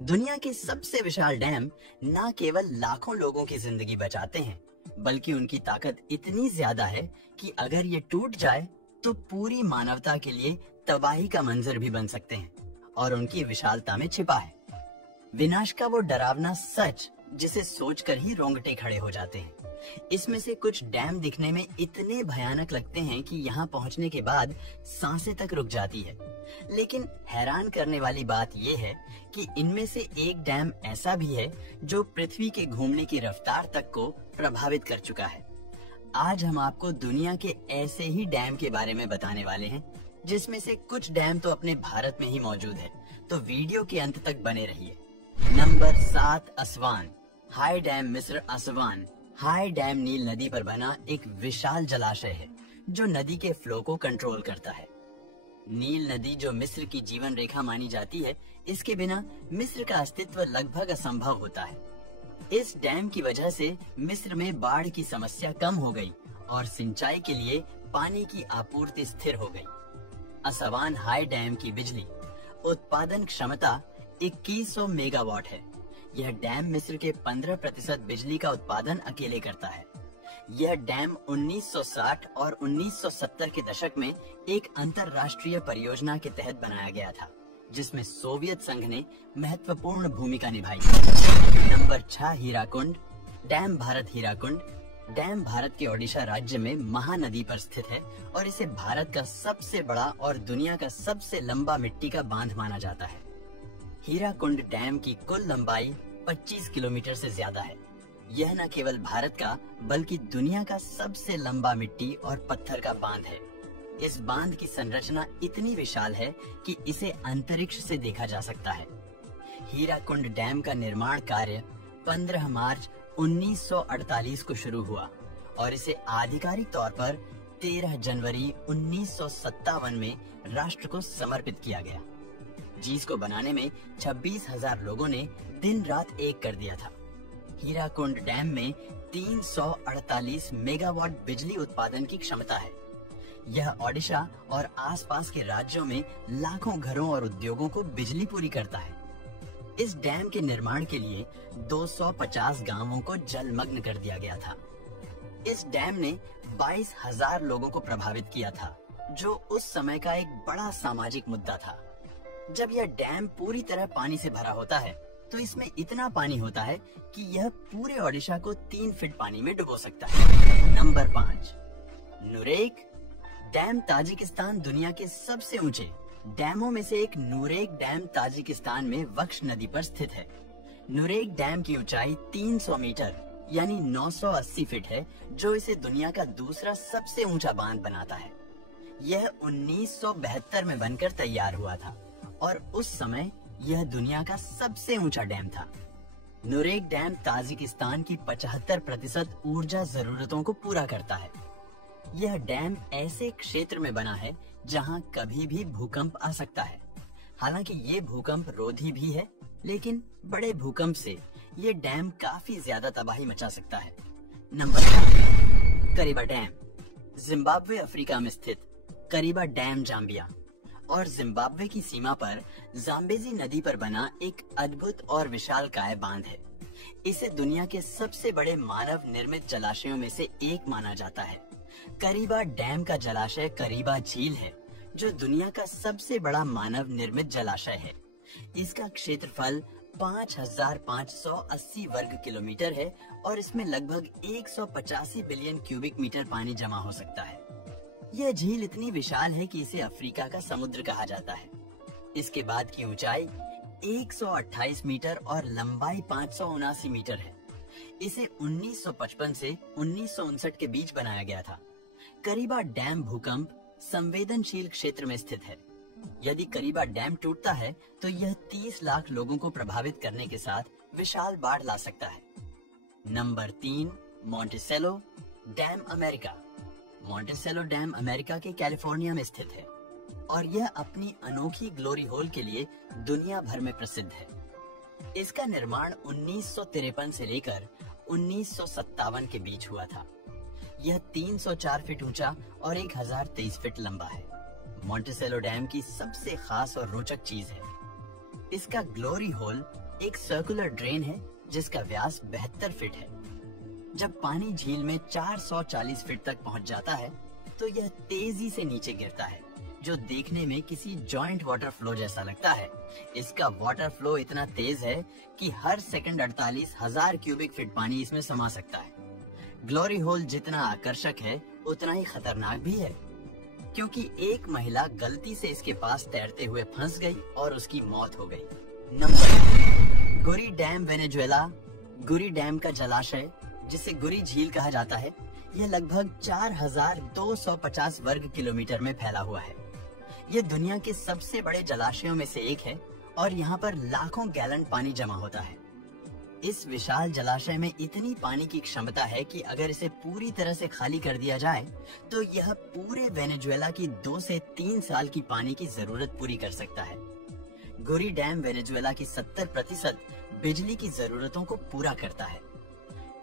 दुनिया के सबसे विशाल डैम न केवल लाखों लोगों की जिंदगी बचाते हैं, बल्कि उनकी ताकत इतनी ज्यादा है कि अगर ये टूट जाए तो पूरी मानवता के लिए तबाही का मंजर भी बन सकते हैं। और उनकी विशालता में छिपा है विनाश का वो डरावना सच जिसे सोचकर ही रोंगटे खड़े हो जाते हैं। इसमें से कुछ डैम दिखने में इतने भयानक लगते हैं कि यहाँ पहुँचने के बाद सांसें तक रुक जाती है। लेकिन हैरान करने वाली बात यह है कि इनमें से एक डैम ऐसा भी है जो पृथ्वी के घूमने की रफ्तार तक को प्रभावित कर चुका है। आज हम आपको दुनिया के ऐसे ही डैम के बारे में बताने वाले हैं, जिसमें से कुछ डैम तो अपने भारत में ही मौजूद है। तो वीडियो के अंत तक बने रहिए। Number 7, Aswan high dam. मिस्र असवान हाई डैम नील नदी पर बना एक विशाल जलाशय है जो नदी के फ्लो को कंट्रोल करता है। नील नदी जो मिस्र की जीवन रेखा मानी जाती है, इसके बिना मिस्र का अस्तित्व लगभग असंभव होता है। इस डैम की वजह से मिस्र में बाढ़ की समस्या कम हो गई और सिंचाई के लिए पानी की आपूर्ति स्थिर हो गई। असवान हाई डैम की बिजली उत्पादन क्षमता 2100 मेगावाट है। यह डैम मिस्र के 15% बिजली का उत्पादन अकेले करता है। यह डैम 1960 और 1970 के दशक में एक अंतरराष्ट्रीय परियोजना के तहत बनाया गया था, जिसमें सोवियत संघ ने महत्वपूर्ण भूमिका निभाई। Number 6, Hirakud dam. Bharat Hirakud dam Bharat के ओडिशा राज्य में महानदी पर स्थित है और इसे भारत का सबसे बड़ा और दुनिया का सबसे लंबा मिट्टी का बांध माना जाता है। हीराकुंड डैम की कुल लंबाई 25 किलोमीटर से ज्यादा है। यह न केवल भारत का बल्कि दुनिया का सबसे लंबा मिट्टी और पत्थर का बांध है। इस बांध की संरचना इतनी विशाल है कि इसे अंतरिक्ष से देखा जा सकता है। हीराकुंड डैम का निर्माण कार्य 15 मार्च 1948 को शुरू हुआ और इसे आधिकारिक तौर पर 13 जनवरी 1957 में राष्ट्र को समर्पित किया गया। जिसको बनाने में 26,000 लोगों ने दिन रात एक कर दिया था। हीराकुंड डैम में 348 मेगावाट बिजली उत्पादन की क्षमता है। यह ओडिशा और आसपास के राज्यों में लाखों घरों और उद्योगों को बिजली पूरी करता है। इस डैम के निर्माण के लिए 250 गांवों को जलमग्न कर दिया गया था। इस डैम ने 22,000 लोगों को प्रभावित किया था, जो उस समय का एक बड़ा सामाजिक मुद्दा था। जब यह डैम पूरी तरह पानी से भरा होता है तो इसमें इतना पानी होता है कि यह पूरे ओडिशा को 3 फीट पानी में डुबो सकता है। Number 5, नुरेक dam. ताजिकिस्तान दुनिया के सबसे ऊंचे डैमों में से एक नुरेक डैम ताजिकिस्तान में वक्श नदी पर स्थित है। नुरेक डैम की ऊंचाई 300 मीटर यानी 980 फीट है, जो इसे दुनिया का दूसरा सबसे ऊंचा बांध बनाता है। यह 1972 में बनकर तैयार हुआ था और उस समय यह दुनिया का सबसे ऊंचा डैम था। नुरेक डैम ताजिकिस्तान की 75% ऊर्जा जरूरतों को पूरा करता है। यह डैम ऐसे क्षेत्र में बना है जहां कभी भी भूकंप आ सकता है। हालांकि ये भूकंप रोधी भी है, लेकिन बड़े भूकंप से ये डैम काफी ज्यादा तबाही मचा सकता है। Number 4, Kariba dam. Zimbabwe Africa में स्थित करीबा डैम जाम्बिया और जिम्बाब्वे की सीमा पर जाम्बेजी नदी पर बना एक अद्भुत और विशालकाय बांध है। इसे दुनिया के सबसे बड़े मानव निर्मित जलाशयों में से एक माना जाता है। करीबा डैम का जलाशय करीबा झील है, जो दुनिया का सबसे बड़ा मानव निर्मित जलाशय है। इसका क्षेत्रफल 5,580 वर्ग किलोमीटर है और इसमें लगभग 185 बिलियन क्यूबिक मीटर पानी जमा हो सकता है। यह झील इतनी विशाल है कि इसे अफ्रीका का समुद्र कहा जाता है। इसके बाद की ऊंचाई 128 मीटर और लंबाई 579 मीटर है। इसे 1955 से 1959 के बीच बनाया गया था। करीबा डैम भूकंप संवेदनशील क्षेत्र में स्थित है। यदि करीबा डैम टूटता है तो यह 30 लाख लोगों को प्रभावित करने के साथ विशाल बाढ़ ला सकता है। Number 3, Monticello dam America. Monticello dam America के कैलिफोर्निया में स्थित है और यह अपनी अनोखी ग्लोरी होल के लिए दुनिया भर में प्रसिद्ध है। इसका निर्माण 1953 से लेकर 1957 के बीच हुआ था। यह 304 फीट ऊंचा और 1023 फीट लंबा है। मोंटेसेलो डैम की सबसे खास और रोचक चीज है इसका ग्लोरी होल एक सर्कुलर ड्रेन है जिसका व्यास 72 फीट है। जब पानी झील में 440 फीट तक पहुंच जाता है तो यह तेजी से नीचे गिरता है, जो देखने में किसी जॉइंट वाटर फ्लो जैसा लगता है। इसका वाटर फ्लो इतना तेज है कि हर सेकंड 48,000 क्यूबिक फीट पानी इसमें समा सकता है। ग्लोरी होल जितना आकर्षक है उतना ही खतरनाक भी है, क्योंकि एक महिला गलती से इसके पास तैरते हुए फंस गई और उसकी मौत हो गई। नंबर गुरी डैम, वेनेजुएला। गुरी डैम का जलाशय, जिसे गुरी झील कहा जाता है, यह लगभग 4,250 वर्ग किलोमीटर में फैला हुआ है। यह दुनिया के सबसे बड़े जलाशयों में से एक है और यहाँ पर लाखों गैलन पानी जमा होता है। इस विशाल जलाशय में इतनी पानी की क्षमता है कि अगर इसे पूरी तरह से खाली कर दिया जाए तो यह पूरे वेनेजुएला की 2 से 3 साल की पानी की जरूरत पूरी कर सकता है। गुरी डैम वेनेजुएला की 70% बिजली की जरूरतों को पूरा करता है।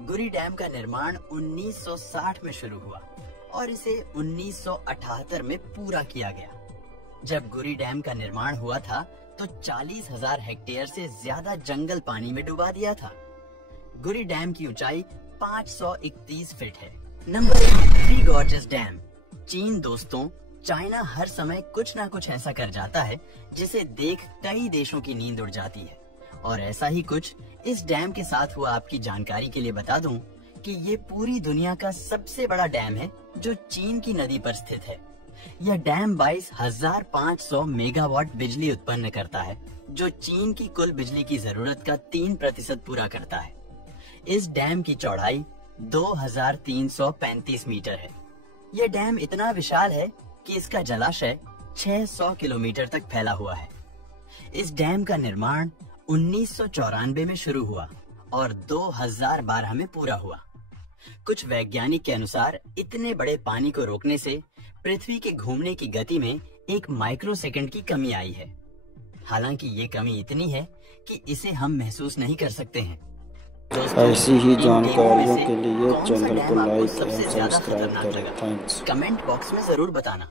गुरी डैम का निर्माण 1960 में शुरू हुआ और इसे 1978 में पूरा किया गया। जब गुरी डैम का निर्माण हुआ था तो 40,000 हेक्टेयर से ज्यादा जंगल पानी में डुबा दिया था। गुरी डैम की ऊंचाई 531 फीट है। Number 3, gorges dam. चीन दोस्तों, चाइना हर समय कुछ ना कुछ ऐसा कर जाता है जिसे देख कई देशों की नींद उड़ जाती है, और ऐसा ही कुछ इस डैम के साथ हुआ। आपकी जानकारी के लिए बता दूं कि ये पूरी दुनिया का सबसे बड़ा डैम है जो चीन की नदी पर स्थित है। यह डैम 22,500 मेगावाट बिजली उत्पन्न करता है, जो चीन की कुल बिजली की जरूरत का 3% पूरा करता है। इस डैम की चौड़ाई 2,335 मीटर है। यह डैम इतना विशाल है कि इसका जलाशय 600 किलोमीटर तक फैला हुआ है। इस डैम का निर्माण 1994 में शुरू हुआ और 2012 में पूरा हुआ। कुछ वैज्ञानिक के अनुसार इतने बड़े पानी को रोकने से पृथ्वी के घूमने की गति में 1 माइक्रोसेकंड की कमी आई है। हालांकि ये कमी इतनी है कि इसे हम महसूस नहीं कर सकते हैं। ऐसी ही जानकारियों के लिए चैनल को लाइक एंड सब्सक्राइब करें। थैंक्स। कमेंट बॉक्स में जरूर बताना।